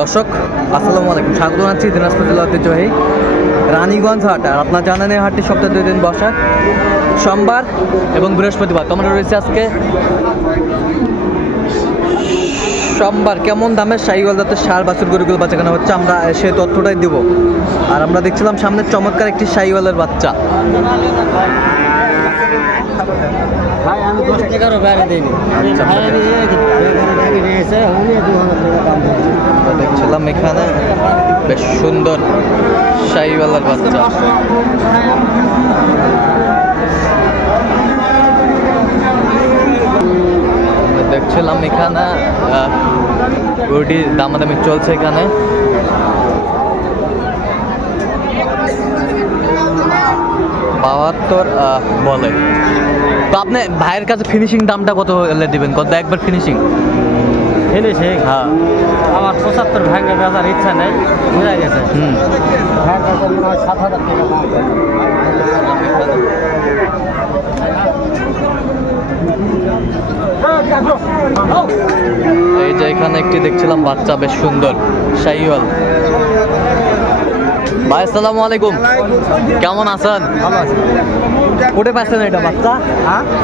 দর্শক আসসালামু আলাইকুম। স্বাগত জানাচ্ছি দিনাজপুর জেলা ঐতিহ্যবাহী রানীগঞ্জ হাট। আর আপনার জানেন এই হাটটি সপ্তাহে দুই দিন বসা। সোমবার এবং বৃহস্পতিবার। তোমরা রয়েছে আজকে সোমবার। কেমন দামের শাহিওয়াল জাতের সার বাছুর গরুগুলো বাচ্চা কেনা হচ্ছে আমরা সে তথ্যটাই দিব। আর আমরা দেখছিলাম সামনে চমৎকার একটি শাহিওয়ালের বাচ্চা। আচ্ছা, দেখছিলাম এখানে। বেশ সুন্দর শাহিওয়ালার বাচ্চা। দেখছিলাম এখানে গরুটি দামাদামি চলছে এখানে। বাহাত্তর বলে। তো আপনি ভাইয়ের কাছে ফিনিশিং দামটা কত হলে দিবেন? কত একবার ফিনিশিং এনেছে হ্যাঁ। পঁচাত্তর ভাঙে বেচার ইচ্ছা নেই বুঝা গেছে। সাত হাজার। এই যে এখানে একটি দেখছিলাম বাচ্চা বেশ সুন্দর শাহিওয়াল। ভাই আসসালামু আলাইকুম। কেমন আছেন? কোটে পাচ্ছেন এটা বাচ্চা?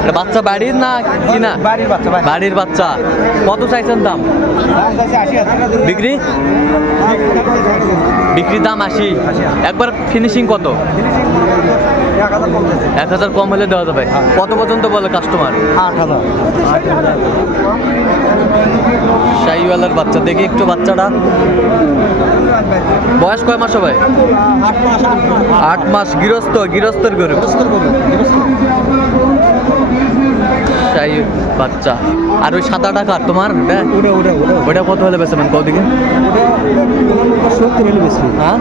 এটা বাচ্চা বাড়ির না কিনা বাড়ির বাচ্চা বাড়ির। বাচ্চা। কত চাইছেন দাম? বিক্রি? বিক্রির দাম আশি। একবার ফিনিশিং কত? এক হাজার এক হাজার কম হলে দেওয়া যাবে। কত পর্যন্ত বলে কাস্টমার আট হাজার। শাহিওয়ালার বাচ্চা। দেখি একটু বাচ্চাটা। বয়স কয় মাস হবে? আট মাস গৃহস্থ গৃহস্থের গরু। শাহি বাচ্চা। আর ওই সাদা টাকা তোমার? ওটা কত হলে বেচবেন কদিকে সত্তর বেশি হ্যাঁ?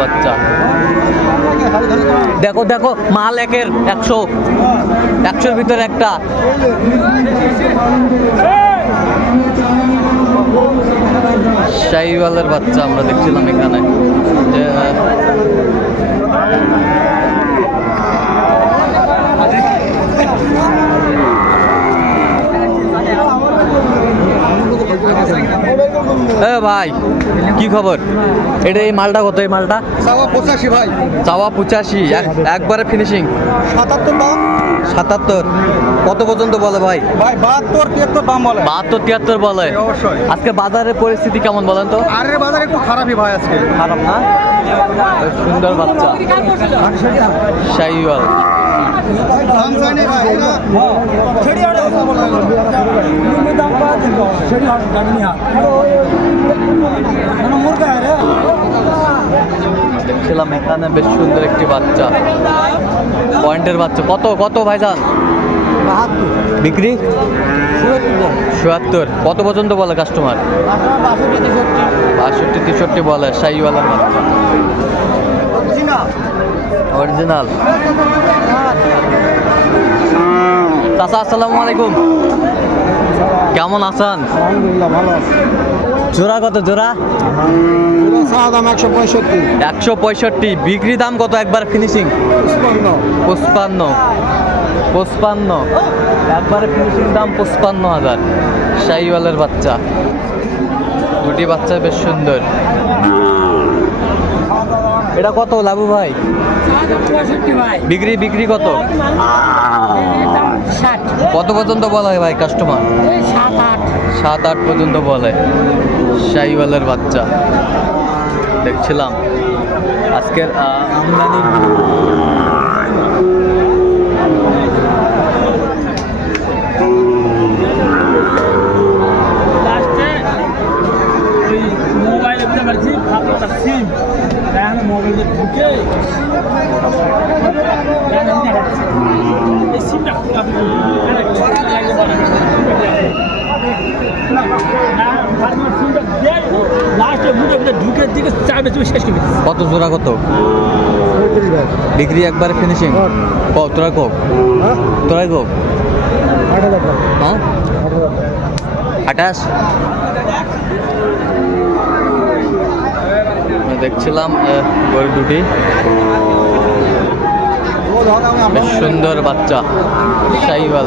বাচ্চা। দেখো দেখো মাল একের একশো। একশোর ভিতরে একটা। শাহিওয়ালের বাচ্চা আমরা দেখছিলাম এখানে। যে আহ, এ ভাই কি খবর? এটা এই মালটা কত? এই মালটা? চাওয়া পঁচাশি ভাই। চাওয়া পঁচাশি একবারে ফিনিশিং সাতাত্তর দাম। সাতাত্তর। কত পর্যন্ত বলে ভাই? ভাই বাহাত্তর তিয়াত্তর দাম বলে। বাহাত্তর তিয়াত্তর বলে। অবশ্যই। আজকে বাজারের পরিস্থিতি কেমন বলেন তো? আরের বাজার একটু খারাপই ভাই আজকে। খারাপ না? সুন্দর বাচ্চা। শাহিওয়াল। দেখছিলাম এখানে বেশ সুন্দর একটি বাচ্চা। পয়েন্টের বাচ্চা। কত কত ভাইজান? বিক্রি? চুয়াত্তর। কত পর্যন্ত বলে কাস্টমার বাষট্টি, তেষট্টি বলে শাহিওয়ালার বাচ্চা। অরিজিনাল চাচা আসসালামু আলাইকুম। কেমন আছেন? আলহামদুলিল্লাহ ভালো জোড়া কত জোড়া? একশো পঁয়ষট্টি। একশো পঁয়ষট্টি। বিক্রি দাম কত একবার ফিনিশিং পঁচপান্ন। পঁচপান্ন। একবারে ফিনিশিং দাম পঁচপান্ন হাজার। শাহিওয়ালের বাচ্চা। দুটি বাচ্চা বেশ সুন্দর। এটা কত লাভু ভাই? বিক্রি বিক্রি কত? কত পর্যন্ত বলা হয় ভাই কাস্টমার সাত আট। সাত আট পর্যন্ত বলে। শাহিওয়ালের বাচ্চা। দেখছিলাম। আজকের আমদানি কত জোড়া কত? ডিগ্রি একবারে ফিনিশিং ক তোরা কোক তোরাই কোক হ্যাঁ? আঠাশ? দেখছিলাম গরু দুটি। বেশ সুন্দর বাচ্চা শাহিওয়াল।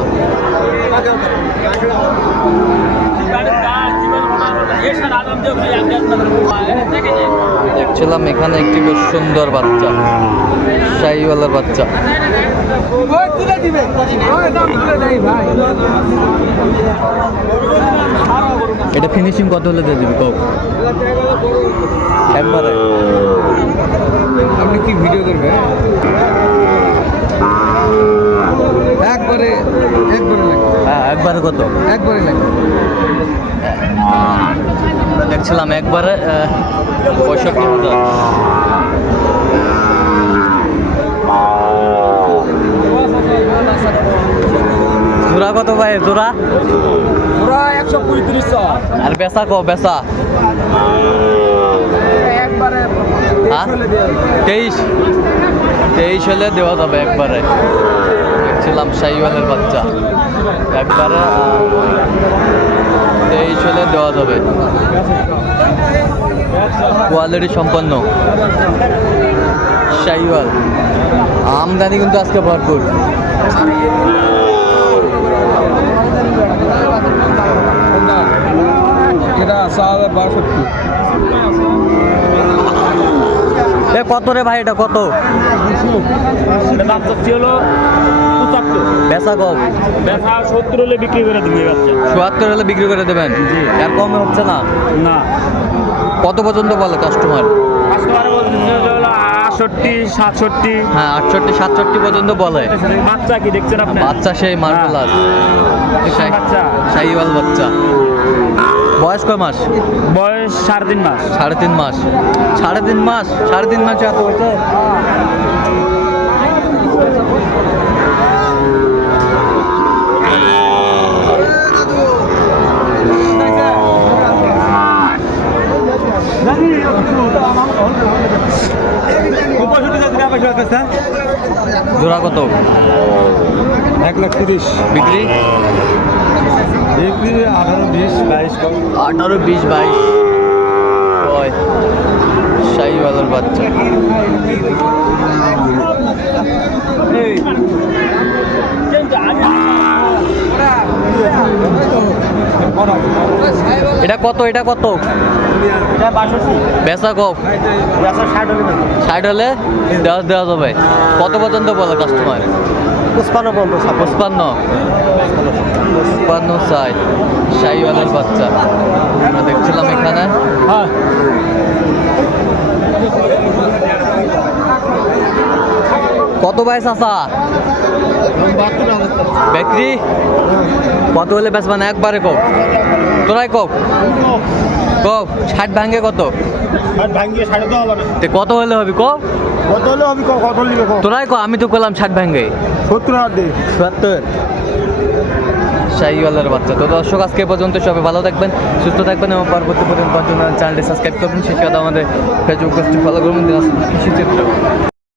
দেখছিলাম এখানে একটি বেশ সুন্দর বাচ্চা শাহিওয়ালার বাচ্চা। এটা ফিনিশিং কত হলে দিয়ে দিবি কও? একবারে। আপনি কি ভিডিও করবেন একবারে একবারে লাগে। হ্যাঁ একবারে কত? একবারে লাগে। দেখছিলাম একবারে পঁয়ষট্টি হাজার জোড়া কত ভাই? জোড়া? একশো পঁয়ত্রিশ আর বেচা কো বেচা? একবারে হ্যাঁ? তেইশ তেইশ হলে দেওয়া যাবে একবারে। দেখছিলাম শাহিওয়ালের বাচ্চা। একবারে তেইশ হলে দেওয়া যাবে। কোয়ালিটি সম্পন্ন। শাহিওয়াল আমদানি কিন্তু আজকে ভরপুর। এটা সাড়ে বাষট্টি। এ কত রে ভাই এটা কত? হলো পঁচাত্তর বেচা কম। ব্যথা সত্তর হলে বিক্রি করে দিবি চুয়াত্তর হলে বিক্রি করে দেবেন? আর কমে হচ্ছে না? না। কত পর্যন্ত বলে কাস্টমার আটষট্টি সাতষট্টি। হ্যাঁ আটষট্টি সাতষট্টি পর্যন্ত বলে। বাচ্চা কি দেখছেন আপনি? বাচ্চা সেই মার্বেলাস হ্যাঁ। বাচ্চা। শাহিওয়াল বাচ্চা। বয়স কয় মাস? বয়স সাড়ে তিন মাস। সাড়ে তিন মাস। সাড়ে তিন মাস? সাড়ে তিন মাস এত হয়েছে জোড়া কত? এক লাখ তিরিশ। বিক্রি? বিক্রি আঠারো বিশ বাইশ আঠারো বিশ বাইশ। হয় শাহিওয়ালার বাচ্চা। এটা কত? এটা কত? বেচা কম। ষাট হলে দেওয়া দেওয়া যাবে। কত পর্যন্ত বলে কাস্টমার বাচ্চা। দেখছিলাম এখানে। কত বাইস আসা বেকরি? কত হলে বেশ মানে একবারে কো তোরাই কো কো ষাট ভাঙ্গে কত? কত হলে হবে কো কত হলে হবে কত তোরাই কো আমি তো করলাম ষাট ভাঙ্গে সত্তর। সত্তর শাহিওয়ালার বাচ্চা। তো দর্শক, আজকে পর্যন্ত সবাই ভালো থাকবেন, সুস্থ থাকবেন এবং পরবর্তী পর্যন্ত চ্যানেলটি সাবস্ক্রাইব করবেন। সেই সাথে আমাদের ফেসবুক পেজটি ফলো করবেন। দিনাজপুর কৃষি চিত্র।